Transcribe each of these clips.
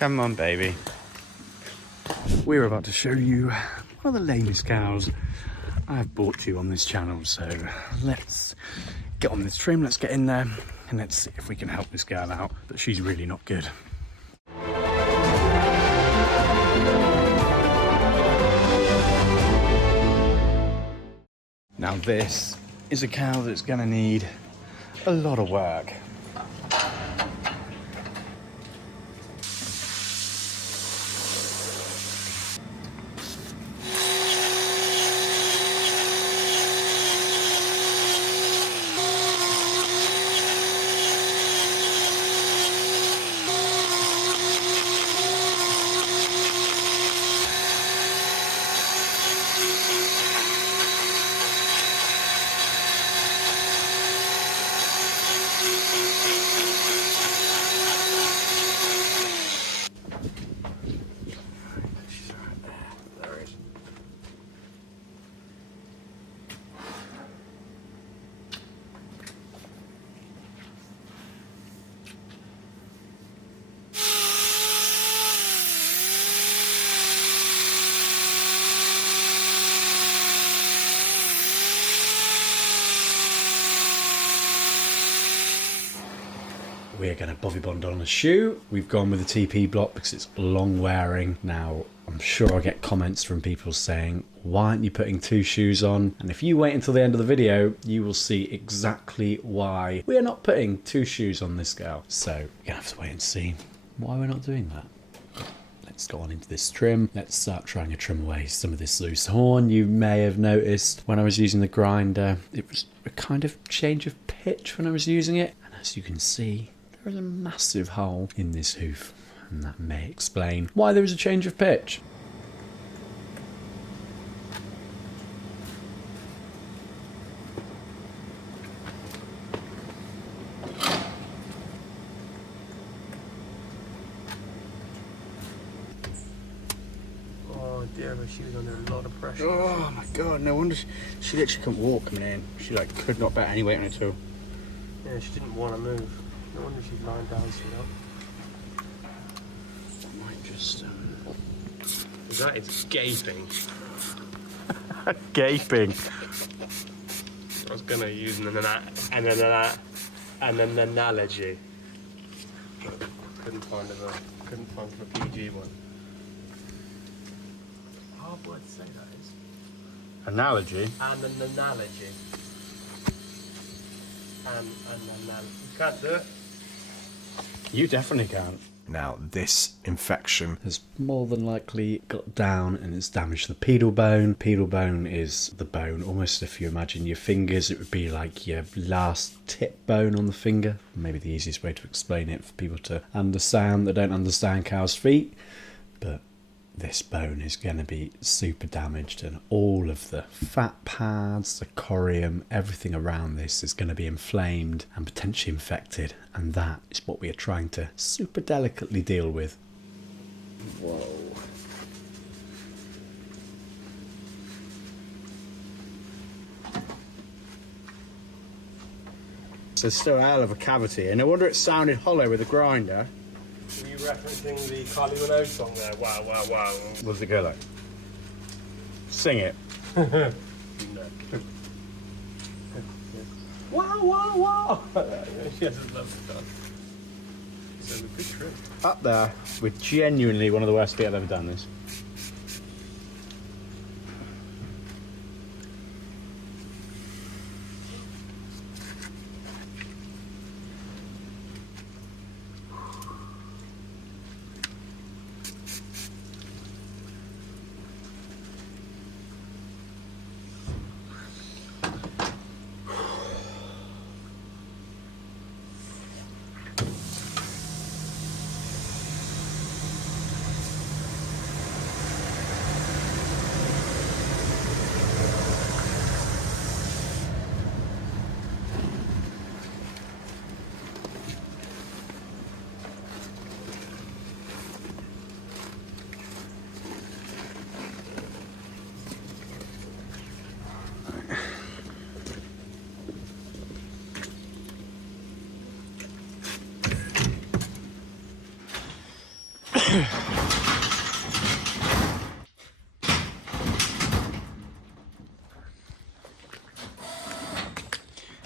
Come on, baby. We're about to show you one of the lamest cows I've brought to you on this channel. So let's get on this trim, let's get in there, and let's see if we can help this girl out. But she's really not good. Now this is a cow that's gonna need a lot of work. We're going to bobby bond on a shoe. We've gone with the TP block because it's long wearing. Now, I'm sure I'll get comments from people saying, why aren't you putting 2 shoes on? And if you wait until the end of the video, you will see exactly why we are not putting 2 shoes on this girl. So, you're going to have to wait and see why we're not doing that. Let's go on into this trim. Let's start trying to trim away some of this loose horn. You may have noticed when I was using the grinder, it was a kind of change of pitch when I was using it. And as you can see, there is a massive hole in this hoof, and that may explain why there is a change of pitch. Oh dear, but she was under a lot of pressure. Oh my god, no wonder she literally couldn't walk coming in. She like could not bear any weight on it at all. Yeah, she didn't want to move. No wonder she's lying down, you know. I might just That is gaping. gaping. I was gonna use an analogy. Couldn't find a PG one. Hard word to say that is. Analogy. And an analogy. And an analogy. You can't do it. You definitely can't. Now this infection has more than likely got down and it's damaged the pedal bone. Pedal bone is the bone, almost if you imagine your fingers, it would be like your last tip bone on the finger. Maybe the easiest way to explain it for people to understand that don't understand cows' feet. But this bone is going to be super damaged, and all of the fat pads, the corium, everything around this is going to be inflamed and potentially infected, and that is what we are trying to super delicately deal with. Whoa. So there's still a hell of a cavity, and no wonder it sounded hollow with the grinder. Were you referencing the Carly Minogue song there? Wow, wow, wow. What does it go like? Sing it. No. Wow, wow, wow. She has a lovely done. So a good trip. Up there with genuinely one of the worst feet I've ever done this.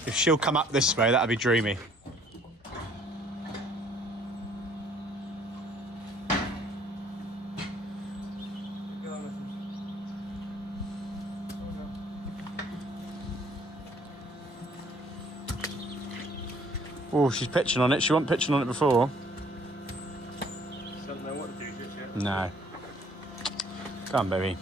If she'll come up this way, that'd be dreamy. Oh, she's pitching on it. She wasn't pitching on it before. Doesn't know what to do just yet. No. Come on, baby.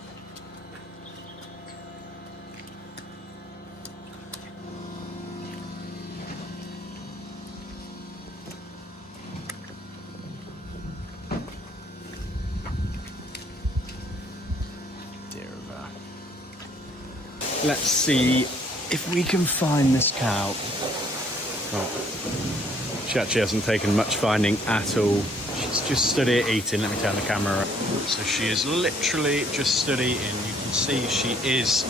Dear of her. Let's see if we can find this cow. Oh. She actually hasn't taken much finding at all. She's just stood here eating. Let me turn the camera up. So she is literally just stood eating. You can see she is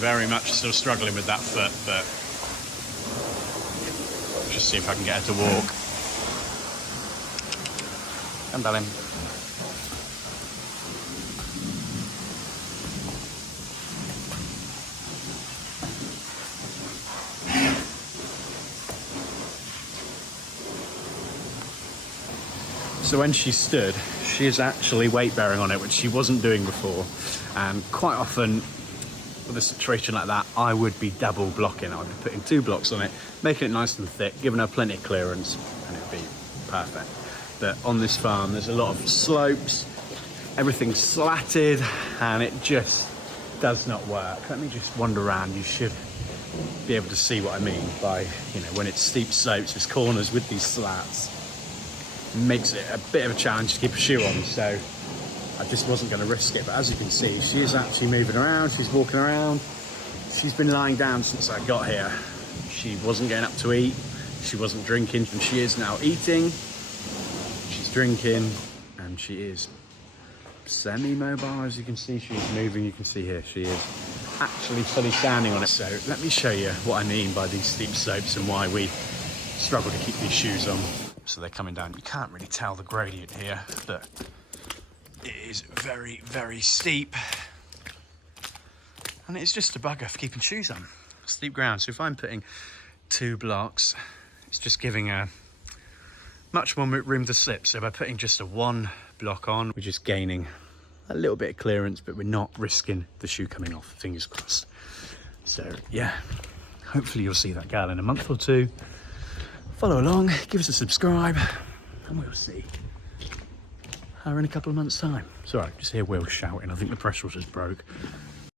very much still struggling with that foot, but just see if I can get her to walk. Come, darling. So when she stood, she is actually weight bearing on it, which she wasn't doing before. And quite often, with a situation like that, I would be double blocking. I'd be putting 2 blocks on it, making it nice and thick, giving her plenty of clearance, and it would be perfect. But on this farm, there's a lot of slopes, everything's slatted, and it just does not work. Let me just wander around. You should be able to see what I mean by, you know, when it's steep slopes, there's corners with these slats. Makes it a bit of a challenge to keep a shoe on, so I just wasn't going to risk it. But as you can see, she is actually moving around, she's walking around. She's been lying down since I got here. She wasn't getting up to eat, she wasn't drinking, and she is now eating, she's drinking, and she is semi-mobile. As you can see, she's moving. You can see here she is actually fully standing on it. So let me show you what I mean by these steep slopes and why we struggle to keep these shoes on. So they're coming down. You can't really tell the gradient here, but it is very, very steep. And it's just a bugger for keeping shoes on. Steep ground. So if I'm putting 2 blocks, it's just giving a much more room to slip. So by putting just a 1 block on, we're just gaining a little bit of clearance, but we're not risking the shoe coming off, fingers crossed. So yeah, hopefully you'll see that gal in a month or 2. Follow along, give us a subscribe, and we'll see her in a couple of months' time. Sorry, just hear Will shouting. I think the pressure just broke.